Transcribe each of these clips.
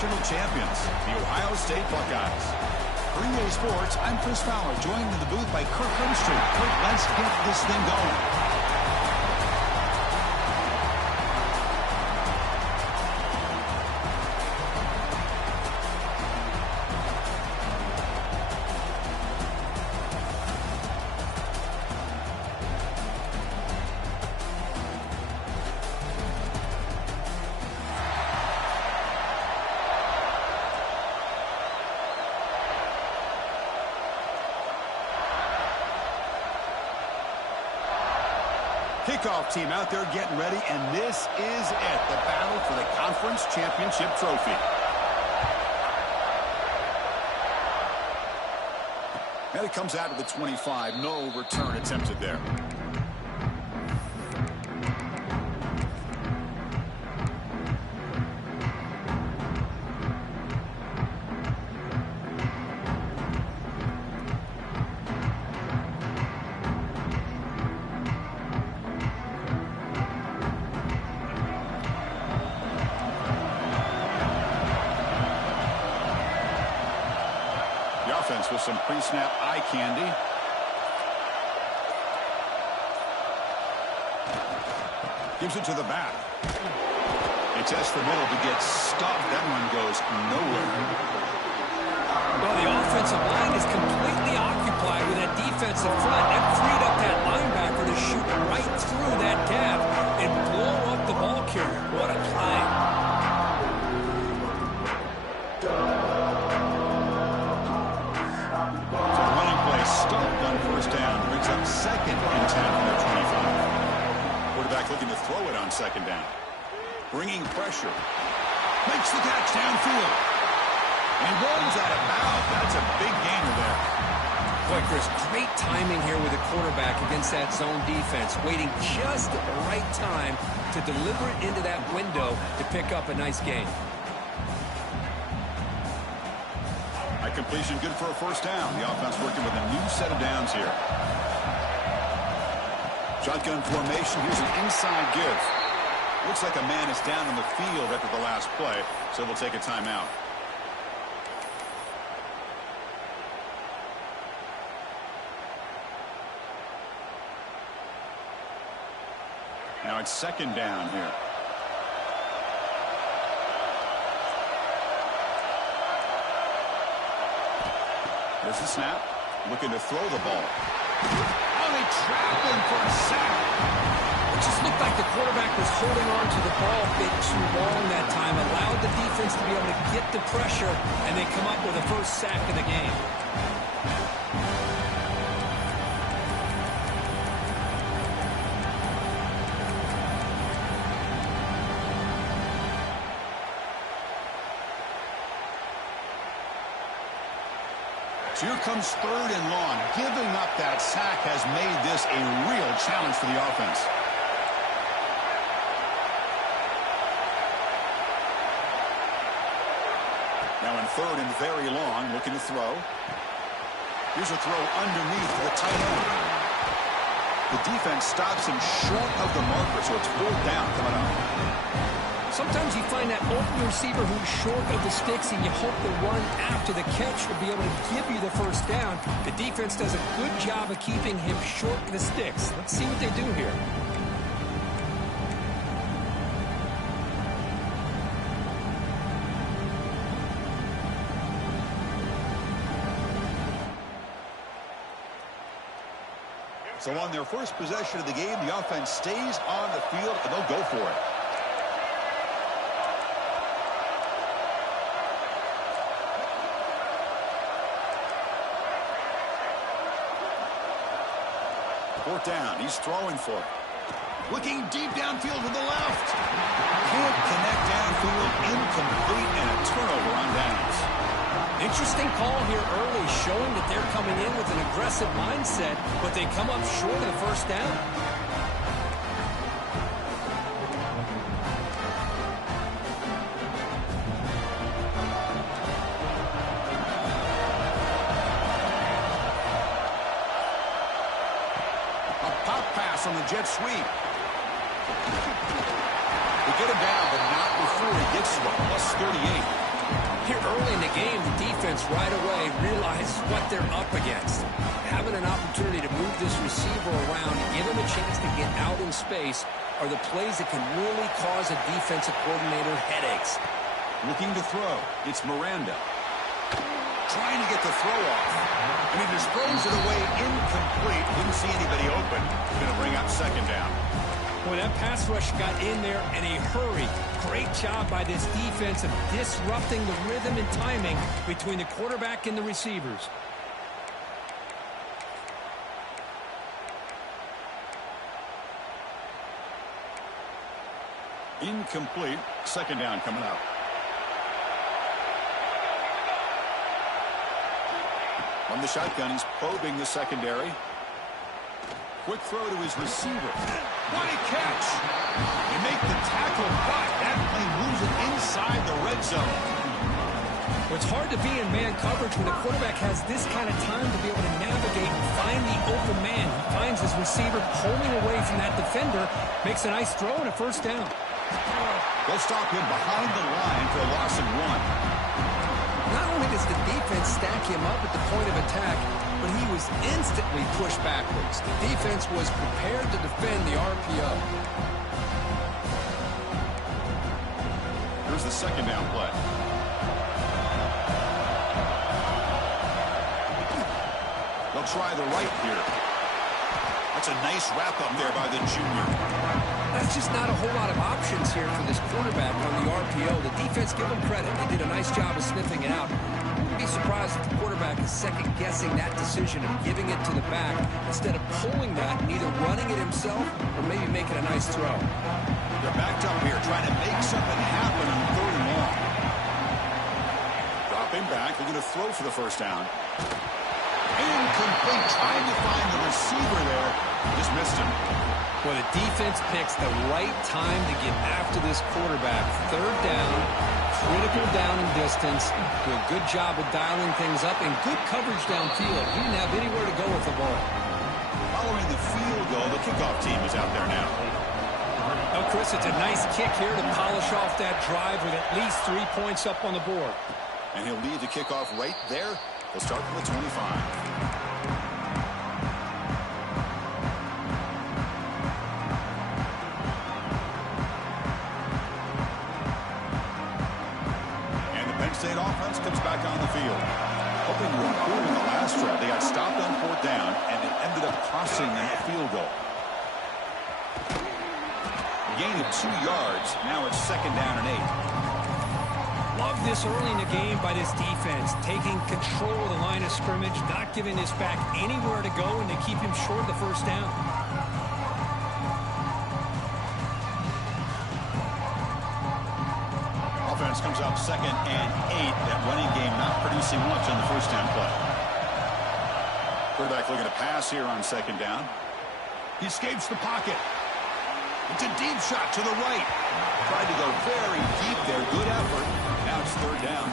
national champions, the Ohio State Buckeyes. For EA Sports, I'm Chris Fowler, joined in the booth by Kirk Herbstreit. Kirk, let's get this thing going. Kickoff team out there getting ready, and this is it, the battle for the conference championship trophy. And it comes out of the 25. No return attempted there. With some pre-snap eye candy. Gives it to the back. They test the middle to get stuffed. That one goes nowhere. Well, the offensive line is completely occupied with that defensive front. That freed up that linebacker to shoot right through that gap and blow up the ball carrier. What a play. Stuffed on first down, brings up 2nd and 10 from their 25. Quarterback looking to throw it on 2nd down. Bringing pressure. Makes the catch downfield. And runs out of bounds. That's a big gainer there. Boy, Chris, great timing here with the quarterback against that zone defense. Waiting just at the right time to deliver it into that window to pick up a nice gain. Completion good for a first down. The offense working with a new set of downs here. Shotgun formation. Here's an inside give. Looks like a man is down in the field after the last play, so we'll take a timeout. Now it's 2nd down here. There's the snap. Looking to throw the ball. Oh, they trapped him for a sack. It just looked like the quarterback was holding on to the ball a bit too long that time. Allowed the defense to be able to get the pressure, and they come up with the first sack of the game. So here comes 3rd and long. Giving up that sack has made this a real challenge for the offense. Now in 3rd and very long, looking to throw. Here's a throw underneath the tight end. The defense stops him short of the marker, so it's 4th down coming up. Sometimes you find that open receiver who's short of the sticks, and you hope the run after the catch will be able to give you the first down. The defense does a good job of keeping him short of the sticks. Let's see what they do here. So on their first possession of the game, the offense stays on the field, and they'll go for it. Fourth down. He's throwing for it. Looking deep downfield to the left. Can't connect downfield. Incomplete, and a turnover on downs. Interesting call here early, showing that they're coming in with an aggressive mindset, but they come up short of the first down. On the jet sweep. They get him down, but not before he gets to a +38. Here early in the game, the defense right away realized what they're up against. Having an opportunity to move this receiver around and give him a chance to get out in space are the plays that can really cause a defensive coordinator headaches. Looking to throw. It's Miranda. Trying to get the throw off. And he just throws it away incomplete. Didn't see anybody open. Going to bring up second down. When that pass rush got in there in a hurry, great job by this defense of disrupting the rhythm and timing between the quarterback and the receivers. Incomplete. Second down coming up. From the shotgun, he's probing the secondary. Quick throw to his receiver. What a catch! They make the tackle, but that play moves it inside the red zone. Well, it's hard to be in man coverage when the quarterback has this kind of time to be able to navigate and find the open man. He finds his receiver pulling away from that defender, makes a nice throw and a first down. They'll stop him behind the line for a loss of 1. Not only does the defense stack him up at the point of attack, but he was instantly pushed backwards. The defense was prepared to defend the RPO. Here's the second down play. They'll try the right here. That's a nice wrap up there by the junior. That's just not a whole lot of options here for this quarterback on the RPO. The defense, give them credit. They did a nice job of sniffing it out. I wouldn't be surprised if the quarterback is second-guessing that decision of giving it to the back instead of pulling that and either running it himself or maybe making a nice throw. They're backed up here trying to make something happen on third and long. Dropping back, looking to throw for the first down. Incomplete, trying to find the receiver there. Just missed him. Well, the defense picks the right time to get after this quarterback. Third down, critical down and distance. Do a good job of dialing things up and good coverage downfield. He didn't have anywhere to go with the ball. Following the field goal, the kickoff team is out there now. Oh, Chris, it's a nice kick here to polish off that drive with at least 3 points up on the board. And he'll lead the kickoff right there. They'll start from the 25. State offense comes back on the field. Hoping to improve in the last drive. They got stopped on fourth down, and it ended up costing them a field goal. Gain of 2 yards. Now it's second down and 8. Love this early in the game by this defense. Taking control of the line of scrimmage, not giving this back anywhere to go, and to keep him short of the first down. Offense comes up second and 8. That running game not producing much on the first down play. Quarterback looking to pass here on second down. He escapes the pocket. It's a deep shot to the right. Tried to go very deep there. Good effort. Now it's third down.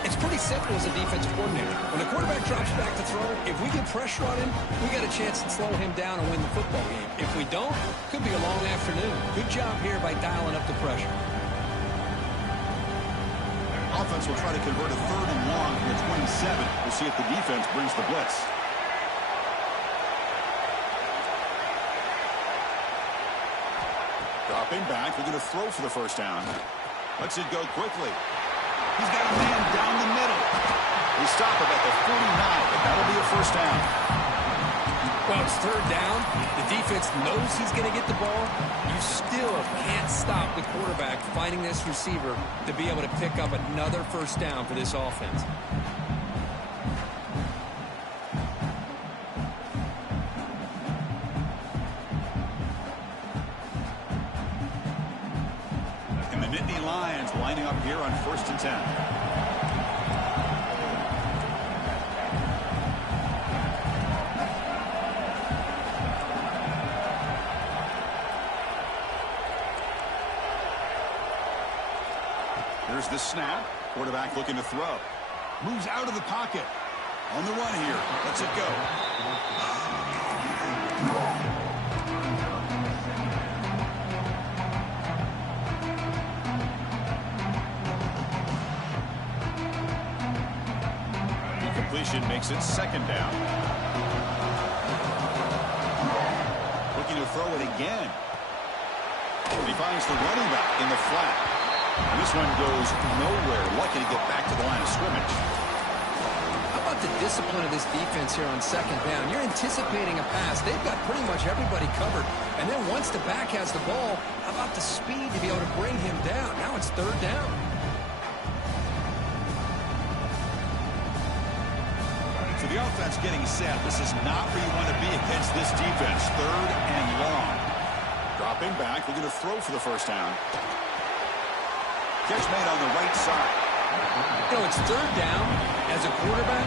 It's pretty simple as a defensive coordinator. When the quarterback drops back to throw, if we get pressure on him, we got a chance to slow him down and win the football game. If we don't, could be a long afternoon. Good job here by dialing up the pressure. Offense will try to convert a third and long from the 27. We'll see if the defense brings the blitz. Dropping back, looking to throw for the first down. Lets it go quickly. He's got a man down the middle. They stop him at the 49, but that'll be a first down. Well, it's third down. The defense knows he's going to get the ball. You still can't stop the quarterback finding this receiver to be able to pick up another first down for this offense. And the Nittany Lions lining up here on 1st and 10. Here's the snap. Quarterback looking to throw. Moves out of the pocket. On the run here. Lets it go. Incompletion makes it second down. Looking to throw it again. He finds the running back in the flat. And this one goes nowhere. Lucky to get back to the line of scrimmage. How about the discipline of this defense here on second down? You're anticipating a pass. They've got pretty much everybody covered. And then once the back has the ball, how about the speed to be able to bring him down? Now it's third down. So the offense getting set. This is not where you want to be against this defense. Third and long. Dropping back. We're going to throw for the first down. Catch made on the right side. You know, it's third down. As a quarterback,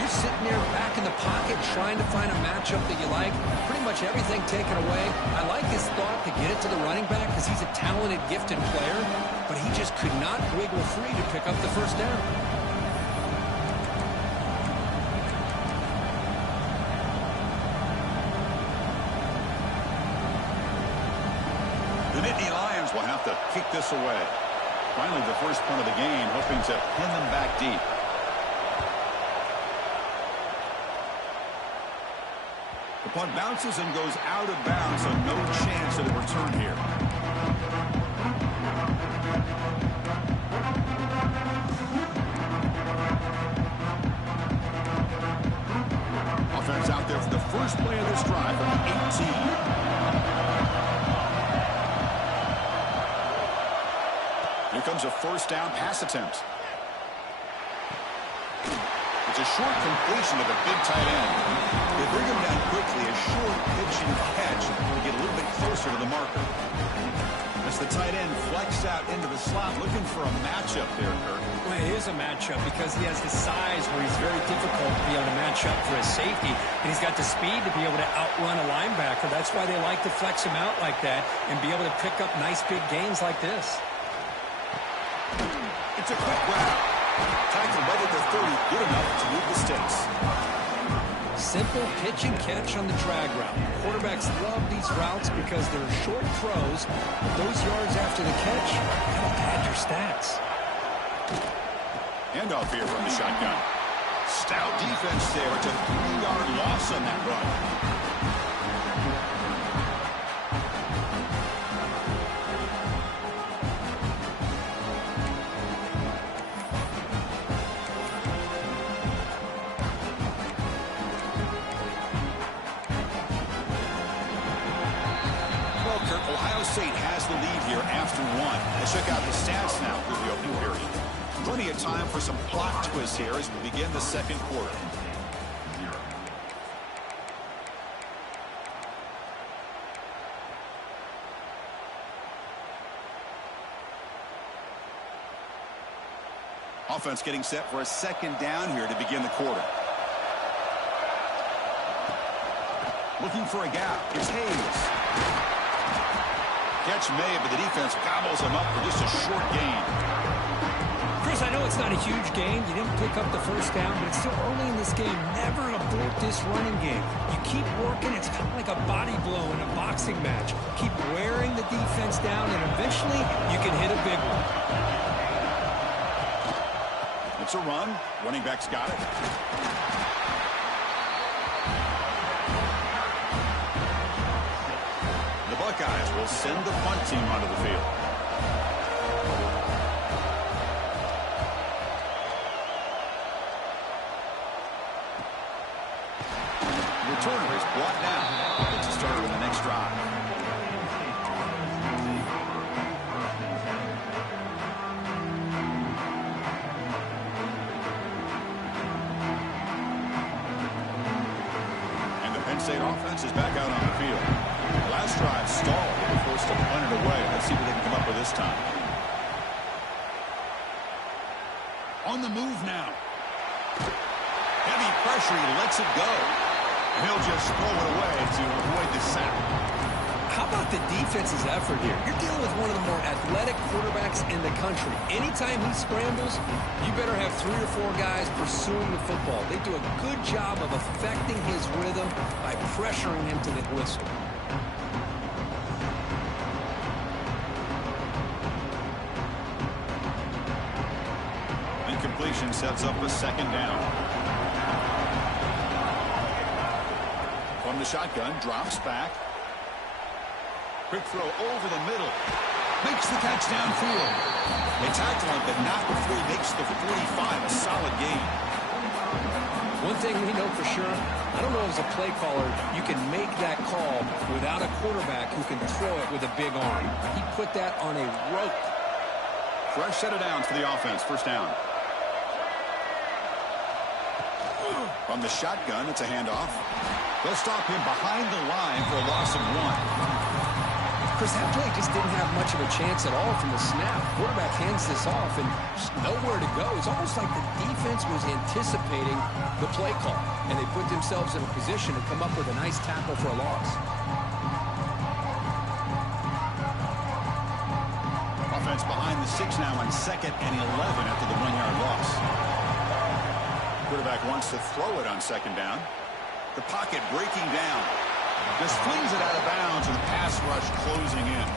you're sitting there back in the pocket trying to find a matchup that you like. Pretty much everything taken away. I like his thought to get it to the running back because he's a talented, gifted player, but he just could not wiggle free to pick up the first down. The Nittany Lions will have to kick this away. Finally, the first punt of the game, hoping to pin them back deep. The punt bounces and goes out of bounds, so no chance of a return here. Offense out there for the first play of this drive from the 18. Here comes a first down pass attempt. It's a short completion to the big tight end. They bring him down quickly, a short pitch and catch to get a little bit closer to the marker. As the tight end flexed out into the slot, looking for a matchup there, Kirk. Well, it is a matchup because he has the size where he's very difficult to be able to match up for his safety, and he's got the speed to be able to outrun a linebacker. That's why they like to flex him out like that and be able to pick up nice big gains like this. It's a quick route. Tackle right at the 30, good enough to move the sticks. Simple pitch and catch on the drag route. Quarterbacks love these routes because they're short throws, but those yards after the catch kind of pad your stats. Handoff here from the shotgun. Stout defense there. It's a 3-yard loss on that run. State has the lead here after one. Let's check out the stats now through the opening period. Plenty of time for some plot twists here as we begin the second quarter. Offense getting set for a second down here to begin the quarter. Looking for a gap. It's Hayes. Catch made, but the defense gobbles him up for just a short gain. Chris, I know it's not a huge gain. You didn't pick up the first down, but it's still early in this game. Never abort this running game. You keep working. It's kind of like a body blow in a boxing match. Keep wearing the defense down, and eventually you can hit a big one. It's a run. Running back's got it. Buckeyes will send the punt team onto the field. The returner is brought down. It's a start on the next drive. And the Penn State offense is back out on the field. Last drive stalled. They were forced to punt it away. Let's see what they can come up with this time. On the move now. Heavy pressure. He lets it go. And he'll just throw it away to avoid the sack. How about the defense's effort here? You're dealing with one of the more athletic quarterbacks in the country. Anytime he scrambles, you better have 3 or 4 guys pursuing the football. They do a good job of affecting his rhythm by pressuring him to the whistle. Incompletion sets up a second down. From the shotgun, drops back. Quick throw over the middle. Makes the catch downfield. They tackle him, but not before he makes the 45. A solid gain. One thing we know for sure, I don't know as a play caller, you can make that call without a quarterback who can throw it with a big arm. He put that on a rope. Fresh set of downs for the offense. First down. From the shotgun, it's a handoff. They'll stop him behind the line for a loss of 1. Chris, that play just didn't have much of a chance at all from the snap. Quarterback hands this off and just nowhere to go. It's almost like the defense was anticipating the play call, and they put themselves in a position to come up with a nice tackle for a loss. Offense behind the 6 now on 2nd and 11 after the 1-yard loss. Quarterback wants to throw it on 2nd down. The pocket breaking down. Just flings it out of bounds and the pass rush closing in.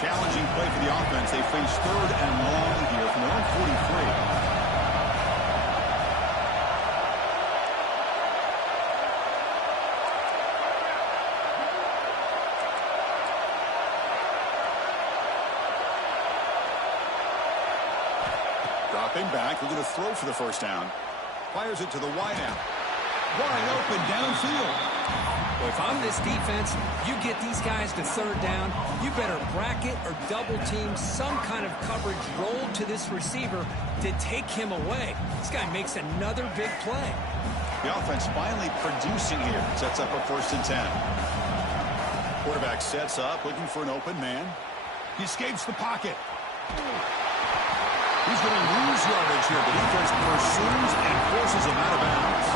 Challenging play for the offense. They face 3rd and long here from their own 43. Dropping back, we're going to throw for the first down. Fires it to the wideout. Wide open downfield. Well, if I'm this defense, you get these guys to 3rd down, you better bracket or double team some kind of coverage roll to this receiver to take him away. This guy makes another big play. The offense finally producing here. Sets up a 1st and 10. Quarterback sets up, looking for an open man. He escapes the pocket. He's going to lose yardage here. The defense pursues and forces him out of bounds.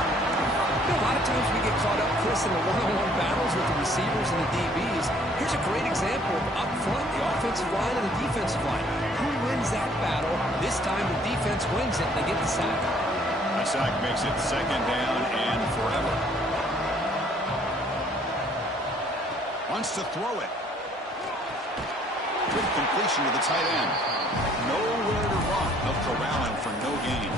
You know, a lot of times we get caught up, Chris, in the one-on-one battles with the receivers and the DBs. Here's a great example of up front, the offensive line and the defensive line. Who wins that battle? This time the defense wins it. They get the sack. The sack makes it 2nd down and forever. Wants to throw it. Good completion to the tight end. Nowhere to run. They'll corral him for no gain.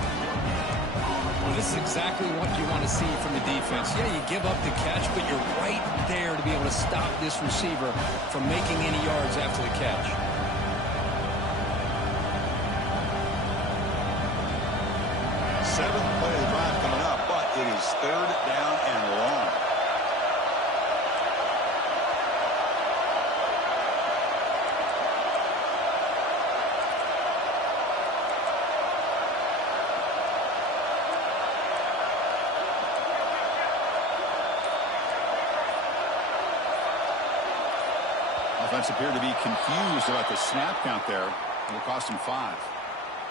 Well, this is exactly what you want to see from the defense. Yeah, you give up the catch, but you're right there to be able to stop this receiver from making any yards after the catch. Seventh play of the drive coming up, but it is 3rd down and long. Offense appeared to be confused about the snap count there. It'll cost him 5.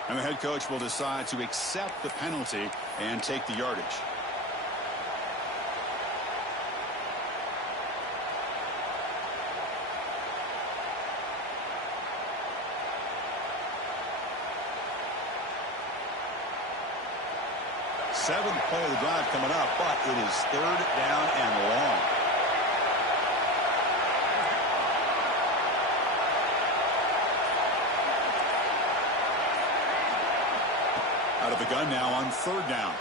And the head coach will decide to accept the penalty and take the yardage. Seventh play of the drive coming up, but it is 3rd down and long. Out of the gun now on 3rd down.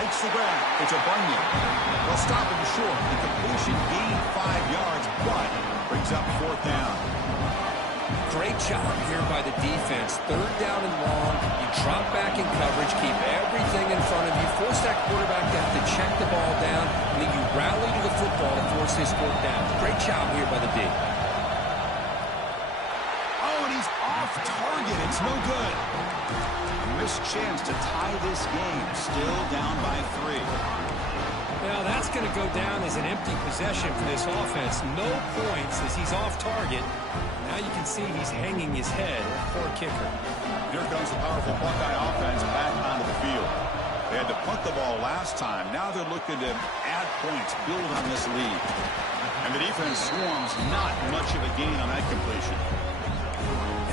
Makes the grab. It's a Bunyan. They'll stop him short. The completion gained 5 yards, but brings up 4th down. Great job here by the defense. 3rd down and long. You drop back in coverage, keep everything in front of you, force that quarterback to have to check the ball down, and then you rally to the football to force this 4th down. Great job here by the D. Target, it's no good. A missed chance to tie this game. Still down by 3. Well, that's going to go down as an empty possession for this offense. No points as he's off target. Now you can see he's hanging his head. Poor kicker. Here comes the powerful Buckeye offense back onto the field. They had to punt the ball last time. Now they're looking to add points, build on this lead. And the defense swarms not much of a gain on that completion.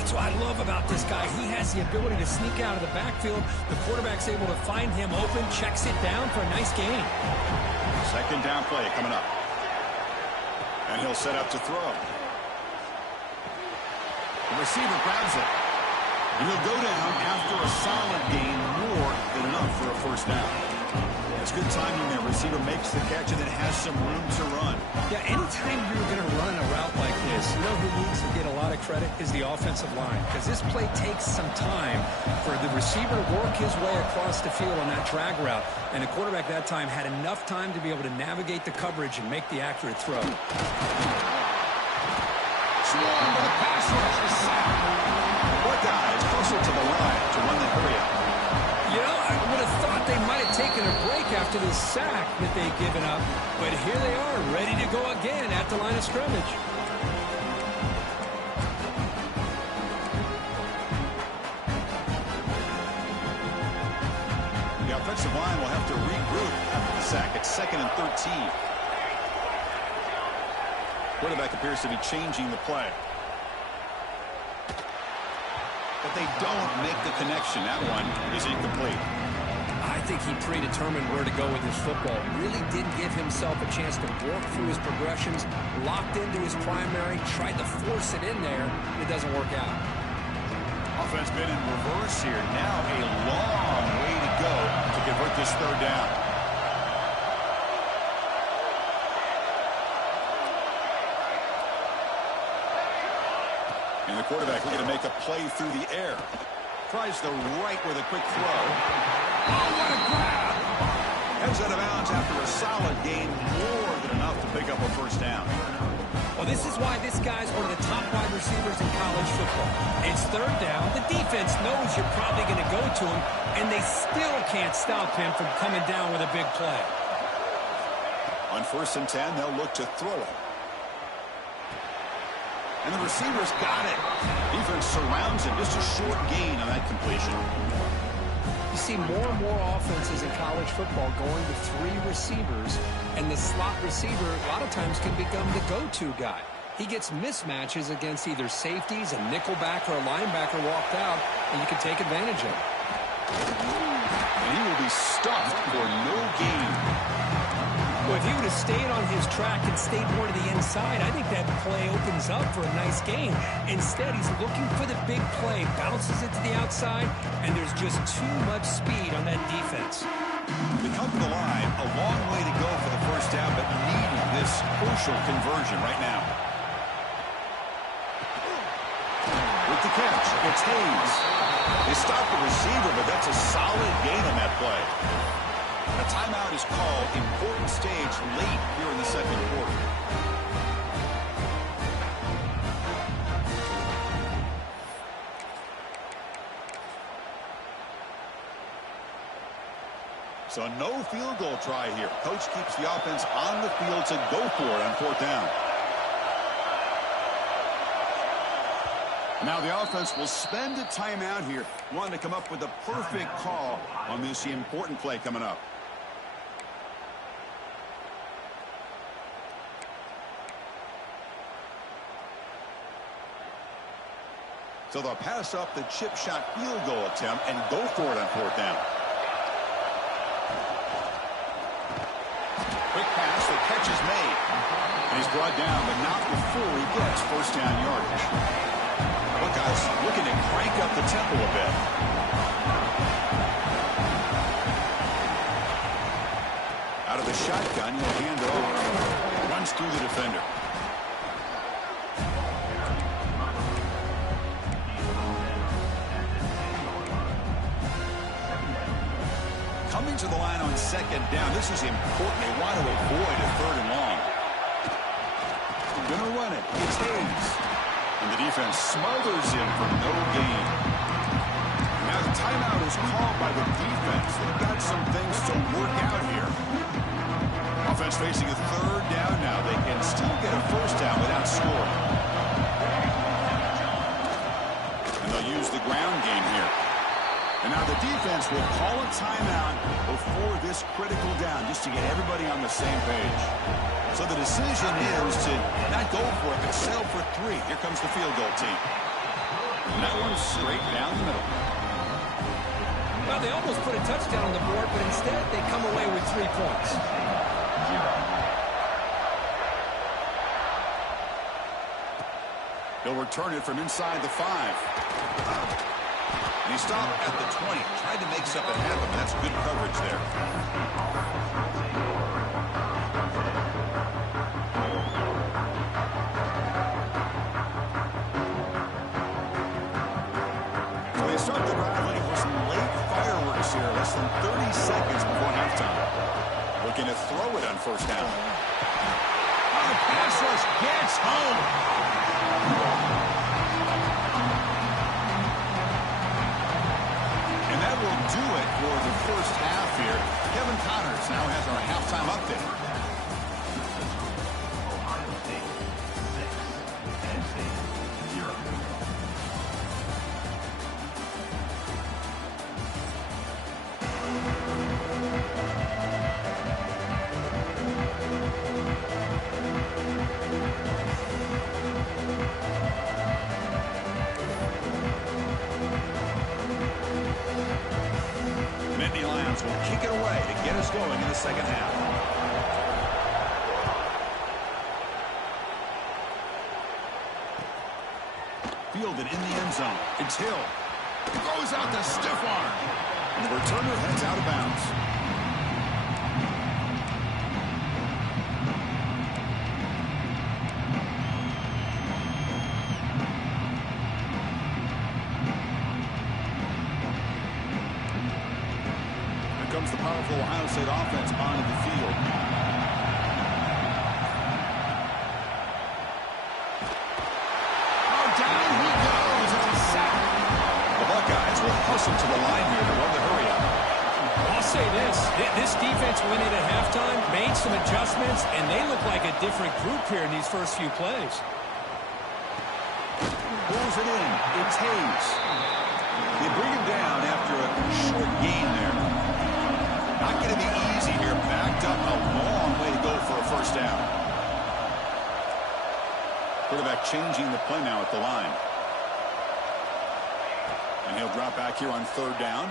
That's what I love about this guy. He has the ability to sneak out of the backfield. The quarterback's able to find him open, checks it down for a nice gain. 2nd down play coming up. And he'll set up to throw. The receiver grabs it. And he'll go down after a solid gain, more than enough for a first down. It's good timing there. Receiver makes the catch and then has some room to run. Yeah, anytime you're going to run a route like this, you know who needs to get a lot of credit is the offensive line, because this play takes some time for the receiver to work his way across the field on that drag route, and the quarterback that time had enough time to be able to navigate the coverage and make the accurate throw. Swarm with a pass rush is sacked. What guys closer to the line to run the hurry up? You know, I would have thought they might have taken a break after the sack that they'd given up, but here they are, ready to go again at the line of scrimmage. The offensive line will have to regroup after the sack. It's 2nd and 13. Quarterback appears to be changing the play. But they don't make the connection. That one is incomplete. I think he predetermined where to go with his football. Really didn't give himself a chance to work through his progressions, locked into his primary, tried to force it in there. It doesn't work out. Offense been in reverse here. Now a long way to go to convert this third down. And the quarterback looking to make a play through the air. Tries the right with a quick throw. Oh, what a grab! Heads out of bounds after a solid gain, more than enough to pick up a first down. Well, this is why this guy's one of the top wide receivers in college football. It's third down. The defense knows you're probably going to go to him, and they still can't stop him from coming down with a big play. On 1st and 10, they'll look to throw it. And the receiver's got it. Defense surrounds him. Just a short gain on that completion. You see more and more offenses in college football going to 3 receivers, and the slot receiver a lot of times can become the go-to guy. He gets mismatches against either safeties, a nickelback, or a linebacker walked out, and you can take advantage of it. And he will be stuffed for no gain. Well, if he would have stayed on his track and stayed more to the inside, I think that play opens up for a nice gain. Instead, he's looking for the big play, bounces it to the outside, and there's just too much speed on that defense. They come to the line, a long way to go for the first down, but needing this crucial conversion right now. With the catch, it's Hayes. They stop the receiver, but that's a solid gain on that play. A timeout is called. Important stage late here in the second quarter. So no field goal try here. Coach keeps the offense on the field to go for it on 4th down. Now the offense will spend a timeout here, wanting to come up with a perfect call on this important play coming up. So they'll pass up the chip shot field goal attempt and go for it on 4th down. Quick pass, the catch is made. And he's brought down, but not before he gets first down yardage. Buckeyes looking to crank up the tempo a bit. Out of the shotgun, he'll hand it over. Runs through the defender. Coming to the line on 2nd down. This is important. They want to avoid a 3rd and long. Gonna run it. It's Hayes. And the defense smothers him for no gain. Now the timeout is called by the defense. They've got some things to work out here. Offense facing a 3rd down now. They can still get a first down without scoring. And they'll use the ground game here. And now the defense will call a timeout before this critical down, just to get everybody on the same page. So the decision is to not go for it, but settle for 3. Here comes the field goal team. And that one's straight down the middle. Well, they almost put a touchdown on the board, but instead they come away with 3 points. He'll return it from inside the 5. And he stopped at the 20. Tried to make something happen. That's good coverage there. So they start the drive looking for some late fireworks here. Less than 30 seconds before halftime. Looking to throw it on first down. Oh, the pass rush gets home. And that will do it for the first half here. Kevin Connors now has our halftime update. Ohio State 6, Tennessee 0. Nittany Lions will kick it away to get us going in the second half. Fielded in the end zone. It's Hill. Throws out the stiff arm. And the returner heads out of bounds. Here comes the powerful Ohio State offense onto the field. Oh, down he goes. It's a sack. The Buckeyes will hustle to the line here to run the hurry up. I'll say this. This defense went in at halftime, made some adjustments, and they look like a different group here in these first few plays. Pulls it in. It's Hayes. They bring him down after a short gain there. Not going to be easy here. Backed up a long way to go for a first down. Quarterback changing the play now at the line. And he'll drop back here on third down.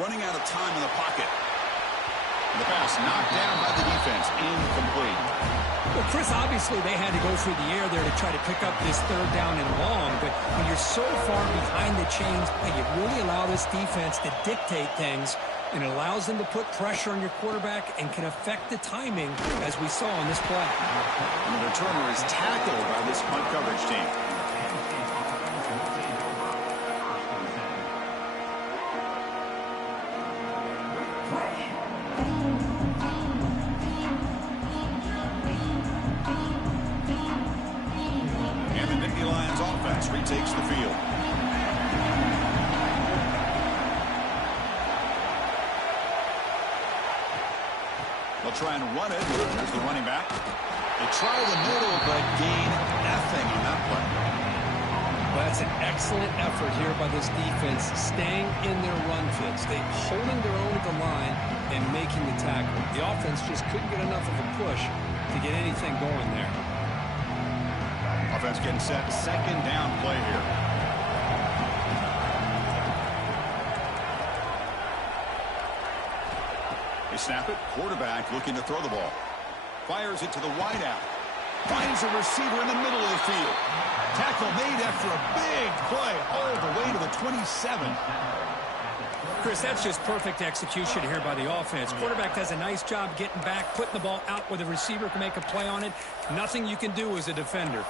Running out of time in the pocket. And the pass knocked down by the defense. Incomplete. Well, Chris, obviously they had to go through the air there to try to pick up this third down and long, but when you're so far behind the chains, you really allow this defense to dictate things, and it allows them to put pressure on your quarterback and can affect the timing, as we saw on this play. And the returner is tackled by this punt coverage team. Retakes the field. They'll try and run it. There's the running back. They try the middle, but gain nothing on that play. Well, that's an excellent effort here by this defense, staying in their run fits. They holding their own at the line and making the tackle. The offense just couldn't get enough of a push to get anything going there. Offense getting set. Second down play here. They snap it. Quarterback looking to throw the ball. Fires it to the wideout. Finds a receiver in the middle of the field. Tackle made after a big play all the way to the 27. Chris, that's just perfect execution here by the offense. Quarterback does a nice job getting back, putting the ball out where the receiver can make a play on it. Nothing you can do as a defender.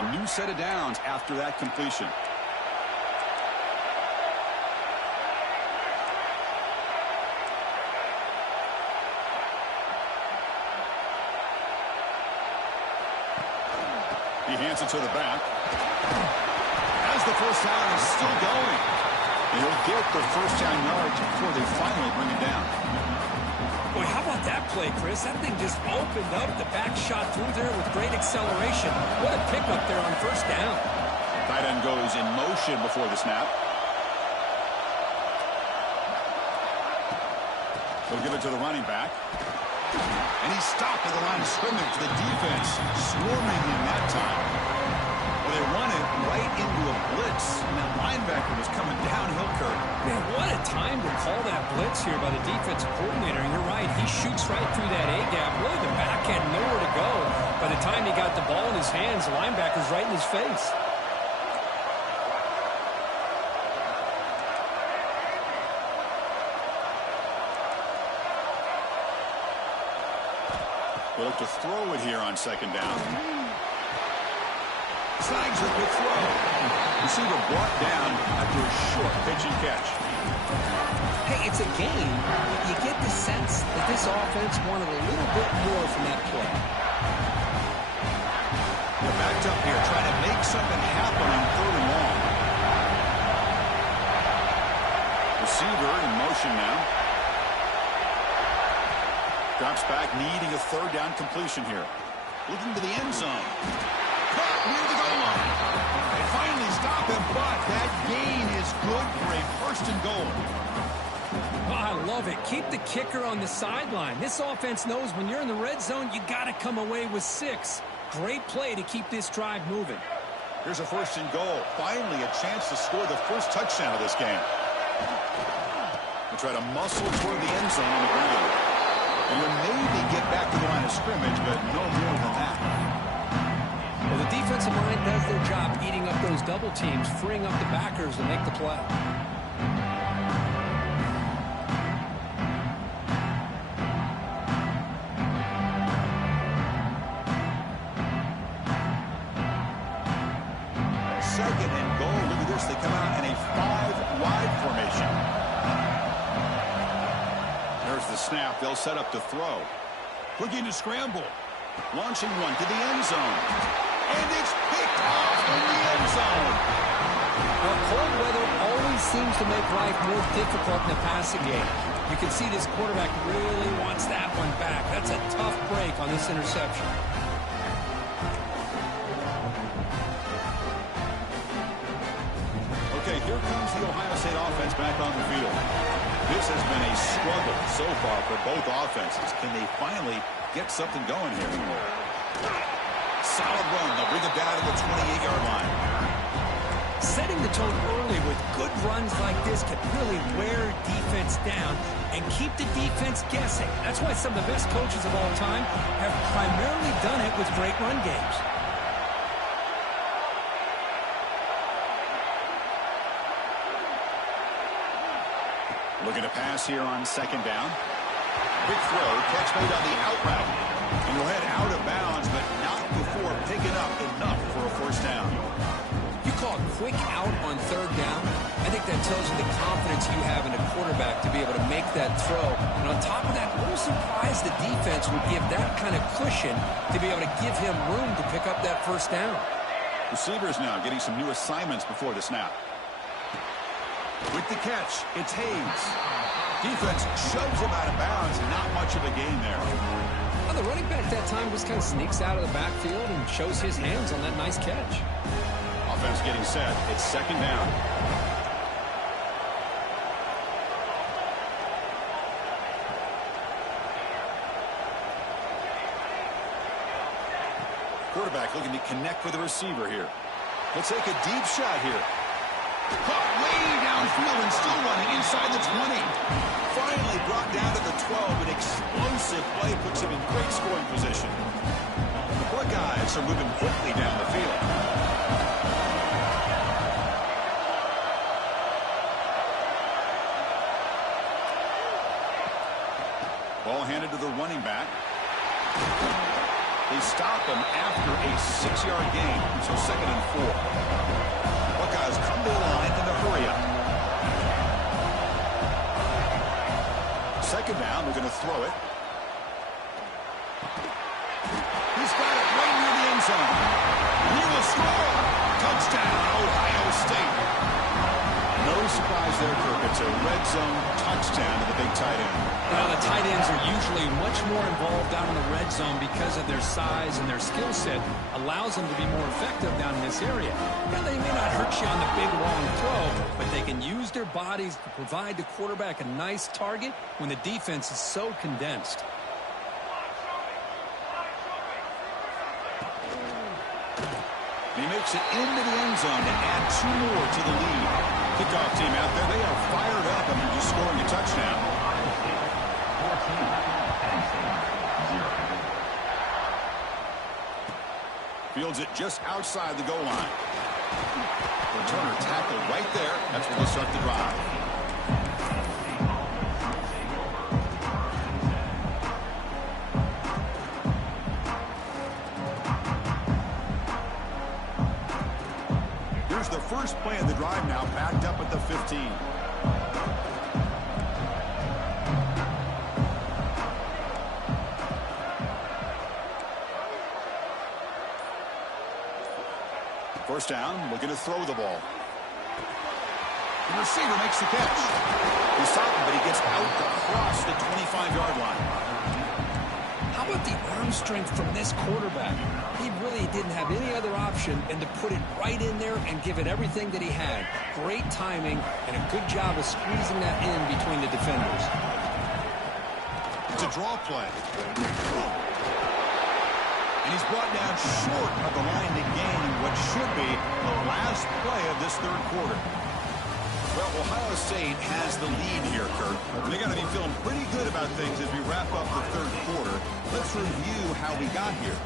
A new set of downs after that completion. He hands it to the back. As the first down is still going. And he'll get the first down yards before they finally bring it down. Boy, how about that play, Chris? That thing just opened up. The back shot through there with great acceleration. What a pickup there on first down. Tight end goes in motion before the snap. He'll give it to the running back. And he's stopped at the line of scrimmage. The defense swarming him that time. Well, they run it right into a blitz. blitz. And that linebacker was coming downhill, Kurt. Man, what a time to call that blitz here by the defensive coordinator. And you're right, he shoots right through that A-gap. Really, the back had nowhere to go. By the time he got the ball in his hands, the linebacker's right in his face. We'll look to throw it here on second down. Snags a good throw. Receiver brought down after a short pitch and catch. Hey, it's a game. You get the sense that this offense wanted a little bit more from that play. They're backed up here, trying to make something happen on third and long. Receiver in motion now. Drops back, needing a third down completion here. Looking to the end zone. Caught near the goal line. They finally stop him, but that gain is good for a first and goal. Oh, I love it. Keep the kicker on the sideline. This offense knows when you're in the red zone, you got to come away with 6. Great play to keep this drive moving. Here's a first and goal. Finally a chance to score the first touchdown of this game. They try to muscle toward the end zone on the ground. And then maybe get back to the line of scrimmage, but no more than that. Well, the defensive line does their job eating up those double teams, freeing up the backers to make the play. Second and goal. Look at this. They come out in a 5-wide formation. There's the snap. They'll set up to throw. Looking to scramble. Launching one to the end zone. And it's picked off in the end zone. Well, cold weather always seems to make life more difficult in the passing game. You can see this quarterback really wants that one back. That's a tough break on this interception. Okay, here comes the Ohio State offense back on the field. This has been a struggle so far for both offenses. Can they finally get something going here? Solid run. They'll bring it down to the 28-yard line. Setting the tone early with good runs like this can really wear defense down and keep the defense guessing. That's why some of the best coaches of all time have primarily done it with great run games. Looking to pass here on second down. Big throw, catch made on the out route. And he'll head out of bounds, but not before picking up enough for a first down. You call a quick out on third down. I think that tells you the confidence you have in a quarterback to be able to make that throw. And on top of that, a little surprised the defense would give that kind of cushion to be able to give him room to pick up that first down. Receivers now getting some new assignments before the snap. With the catch, it's Hayes. Defense shoves him out of bounds. Not much of a gain there. Well, the running back that time just kind of sneaks out of the backfield and shows his hands on that nice catch. Offense getting set. It's second down. Quarterback looking to connect with the receiver here. He'll take a deep shot here. Caught way downfield and still running inside the 20. Finally brought down to the 12. An explosive play puts him in great scoring position. The Buckeyes are moving quickly down the field. Ball handed to the running back. They stop him after a 6-yard gain, so second and 4. Buckeyes come to the line in a hurry up. Second down, we're going to throw it. He's got it right near the end zone. He will score. Touchdown, Ohio State. No surprise there, Kirk. It's a red zone touchdown to the big tight end. Well, the tight ends are usually much more involved down in the red zone because of their size and their skill set allows them to be more effective down in this area. Now, they may not hurt you on the big, long throw, but they can use their bodies to provide the quarterback a nice target when the defense is so condensed. He makes it into the end zone to add 2 more to the lead. Kickoff team out there, they are fired up and they're just scoring a touchdown. 14, passing, 0. Fields it just outside the goal line. Returner tackled right there. That's where they start the drive. Here's the first play of the drive now, backed up at the 15. First down, looking to throw the ball. The receiver makes the catch. He's stopped, but he gets out across the 25-yard line. How about the arm strength from this quarterback? He really didn't have any other option than to put it right in there and give it everything that he had. Great timing and a good job of squeezing that in between the defenders. It's a draw play. And he's brought down short of the line to gain what should be the last play of this third quarter. Well, Ohio State has the lead here, Kurt. They're going to be feeling pretty good about things as we wrap up the third quarter. Let's review how we got here.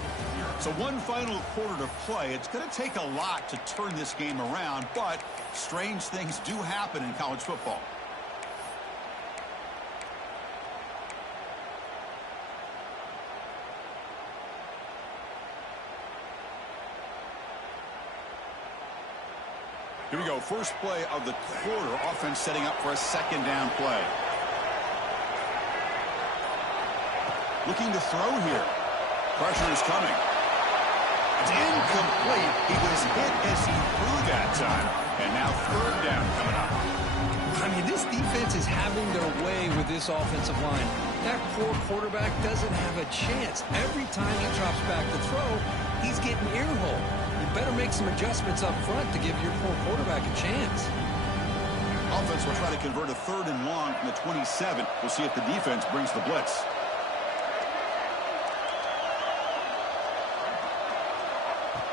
So one final quarter to play. It's going to take a lot to turn this game around, but strange things do happen in college football. Here we go. First play of the quarter. Offense setting up for a second down play. Looking to throw here. Pressure is coming. It's incomplete. He was hit as he threw that time. And now third down coming up. I mean, this defense is having their way with this offensive line. That poor quarterback doesn't have a chance. Every time he drops back to throw, he's getting earhole. You better make some adjustments up front to give your poor quarterback a chance. Offense will try to convert a third and long from the 27. We'll see if the defense brings the blitz.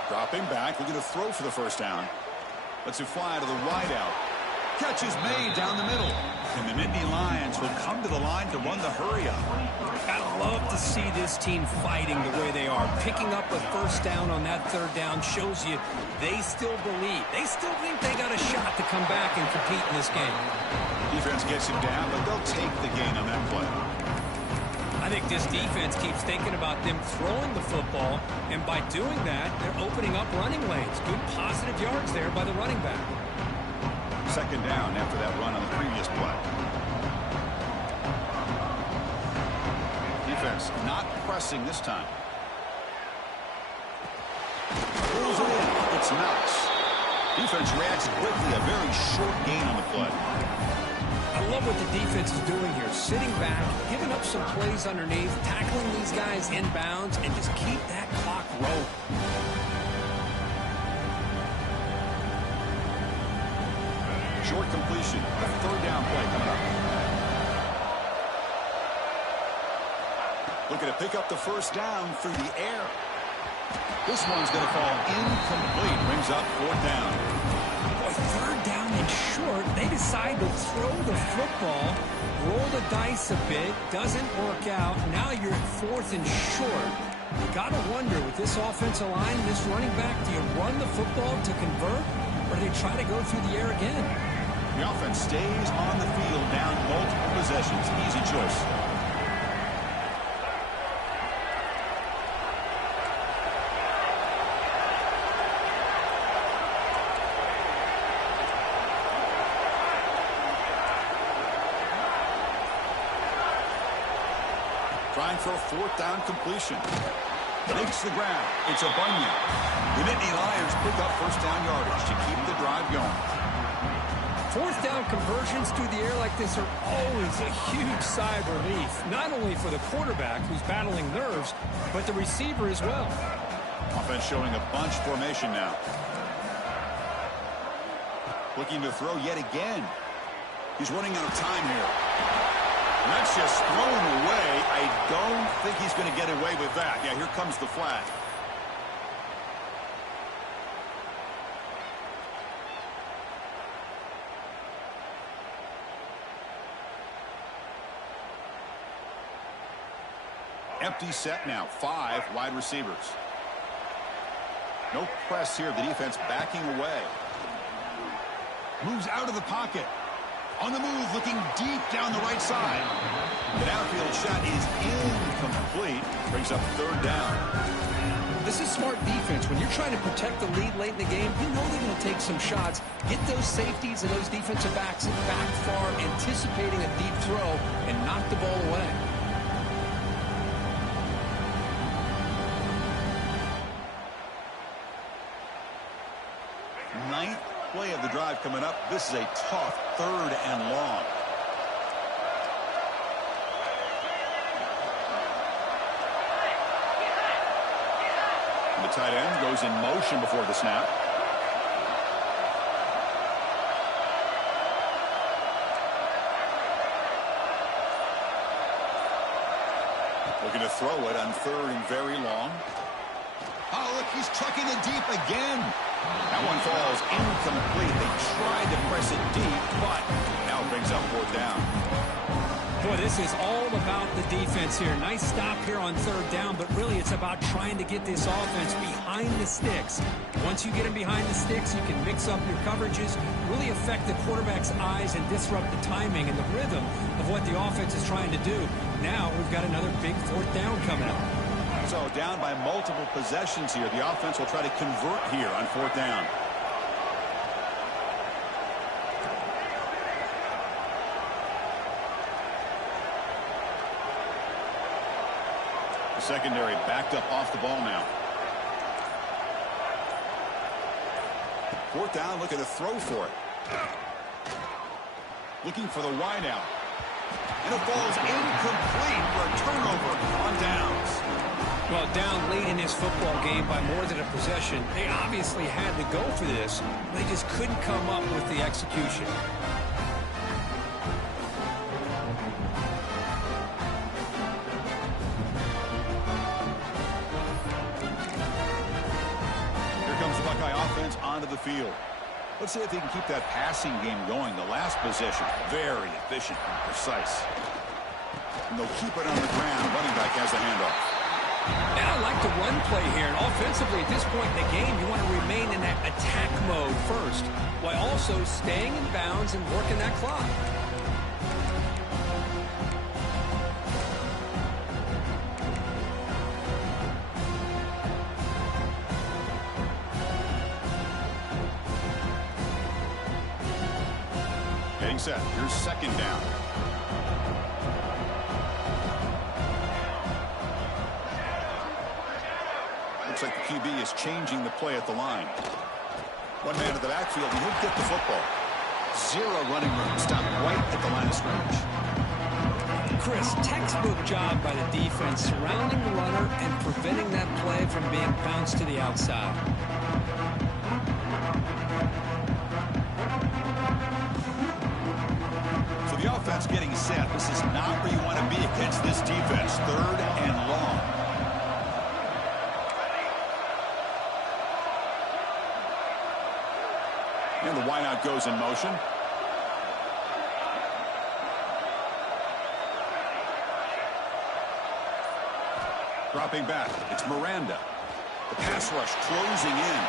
Dropping back, looking to throw for the first down. Lets it fly to the wideout. Catch is made down the middle. And the Nittany Lions will come to the line to run the hurry-up. I love to see this team fighting the way they are. Picking up a first down on that third down shows you they still believe. They still think they got a shot to come back and compete in this game. Defense gets him down, but they'll take the gain on that play. I think this defense keeps thinking about them throwing the football, and by doing that, they're opening up running lanes. Good positive yards there by the running back. Second down after that run on the previous play. Defense not pressing this time. Pulls it in. It's Knox. Defense reacts quickly. A very short gain on the play. I love what the defense is doing here. Sitting back, giving up some plays underneath, tackling these guys inbounds, and just keep that clock rolling. Short completion. A third down play coming up. Looking to pick up the first down through the air. This one's going to fall incomplete. Brings up fourth down. Boy, third down and short. They decide to throw the football, roll the dice a bit. Doesn't work out. Now you're at fourth and short. You got to wonder, with this offensive line, this running back, do you run the football to convert, or do they try to go through the air again? The offense stays on the field down multiple possessions. Easy choice. Trying for a fourth down completion. Makes the ground. It's a Bunyan. The Nittany Lions pick up first down yardage to keep the drive going. Fourth down conversions through the air like this are always a huge sigh of relief, not only for the quarterback who's battling nerves, but the receiver as well. Offense showing a bunch formation now. Looking to throw yet again. He's running out of time here. And that's just thrown away. I don't think he's going to get away with that. Yeah, here comes the flag. Empty set now. 5 wide receivers. No press here. The defense backing away. Moves out of the pocket. On the move, looking deep down the right side. The downfield shot is incomplete. Brings up 3rd down. This is smart defense. When you're trying to protect the lead late in the game, you know they're going to take some shots. Get those safeties and those defensive backs back far, anticipating a deep throw, and knock the ball away. Ninth play of the drive coming up. This is a tough 3rd and long. And the tight end goes in motion before the snap. Looking to throw it on 3rd and very long. Oh, look, he's trucking it deep again. That one falls incomplete. They tried to press it deep, but now it brings up 4th down. Boy, this is all about the defense here. Nice stop here on 3rd down, but really it's about trying to get this offense behind the sticks. Once you get them behind the sticks, you can mix up your coverages, really affect the quarterback's eyes and disrupt the timing and the rhythm of what the offense is trying to do. Now we've got another big 4th down coming up. So down by multiple possessions here. The offense will try to convert here on 4th down. The secondary backed up off the ball now. 4th down, looking to throw for it. Looking for the wideout. And it falls incomplete for a turnover on downs. Well, down late in this football game by more than a possession, they obviously had to go for this. They just couldn't come up with the execution. Here comes the Buckeye offense onto the field. Let's see if they can keep that passing game going. The last possession, very efficient and precise. And they'll keep it on the ground. Running back has the handoff. Yeah, I like the run play here. And offensively, at this point in the game, you want to remain in that attack mode first, while also staying in bounds and working that clock. Getting set. Here's 2nd down. Looks like the QB is changing the play at the line. One man to the backfield, and he'll get the football. 0 running room. Stop right at the line of scrimmage. Chris, textbook job by the defense surrounding the runner and preventing that play from being bounced to the outside. So the offense getting set. This is not where you want to be against this defense. 3rd and long. And the wideout goes in motion. Dropping back. It's Miranda. The pass rush closing in.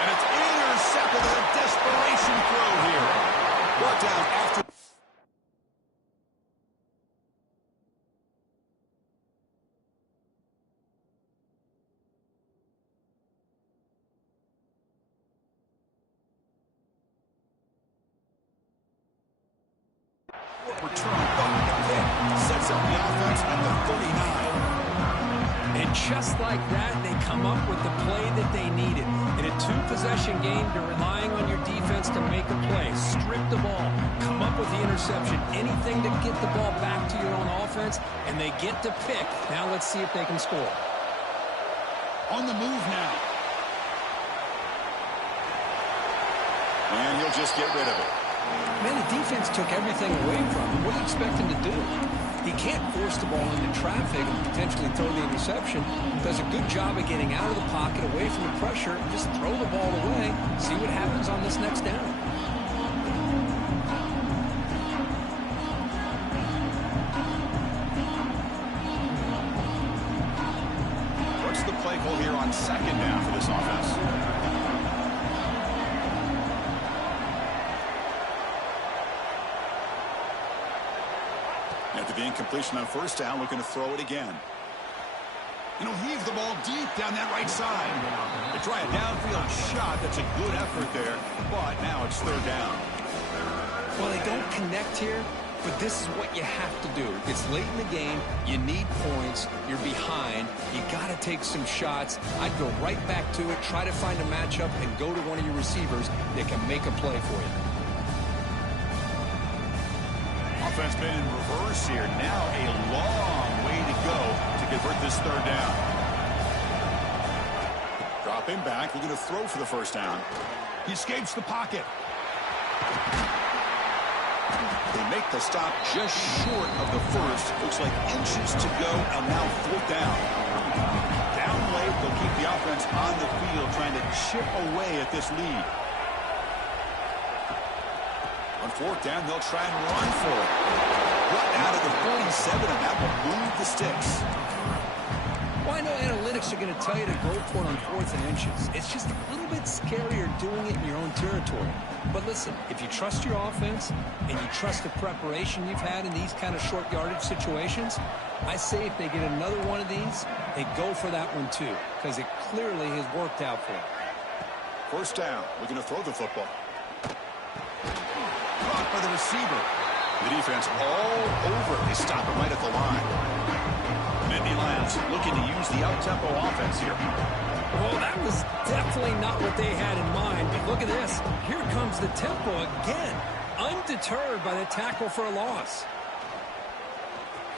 And it's intercepted with a desperation throw here. Brought down after. Sets up the offense at the 39. And just like that, they come up with the play that they needed. In a 2-possession game, you're relying on your defense to make a play. Strip the ball. Come up with the interception. Anything to get the ball back to your own offense, and they get to pick. Now let's see if they can score. On the move now. And he'll just get rid of it. Man, the defense took everything away from him. What do you expect him to do? He can't force the ball into traffic and potentially throw the interception. He does a good job of getting out of the pocket, away from the pressure, and just throw the ball away. See what happens on this next down. offense. After the incompletion on first down, looking to throw it again. And he'll heave the ball deep down that right side. They try a downfield shot. That's a good effort there, but now it's third down. Well, they don't connect here, but this is what you have to do. It's late in the game. You need points. You're behind. You got to take some shots. I'd go right back to it, try to find a matchup, and go to one of your receivers that can make a play for you. Offense been in reverse here. Now a long way to go to convert this third down. Drop him back. Looking to throw for the first down. He escapes the pocket. They make the stop just short of the first. Looks like inches to go, and now fourth down. Down late, they'll keep the offense on the field, trying to chip away at this lead. On fourth down, they'll try and run for it. Right out of the 47, and that will move the sticks. Well, I know analytics are going to tell you to go for it on fourth and inches. It's just a little bit scarier doing it in your own territory. But listen, if you trust your offense and you trust the preparation you've had in these kind of short yardage situations, I say if they get another one of these, they go for that one too, because it clearly has worked out for them. First down, looking to throw the football. Caught by the receiver. The defense all over. They stop it right at the line. Nittany Lions looking to use the out-tempo offense here. Well, that was definitely not what they had in mind. But look at this. Here comes the tempo again. Undeterred by the tackle for a loss.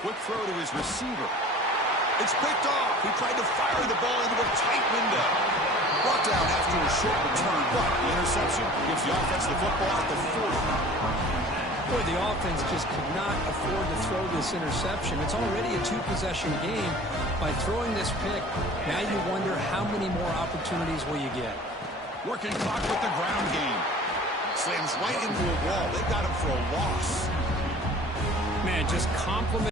Quick throw to his receiver. It's picked off. He tried to fire the ball into a tight window. Brought down after a short return, but the interception gives the offense the football at the 40. Boy, the offense just could not afford to throw this interception. It's already a two-possession game. By throwing this pick, now you wonder how many more opportunities will you get. Working clock with the ground game. Slams right into a wall. They got him for a loss. Man, just compliment.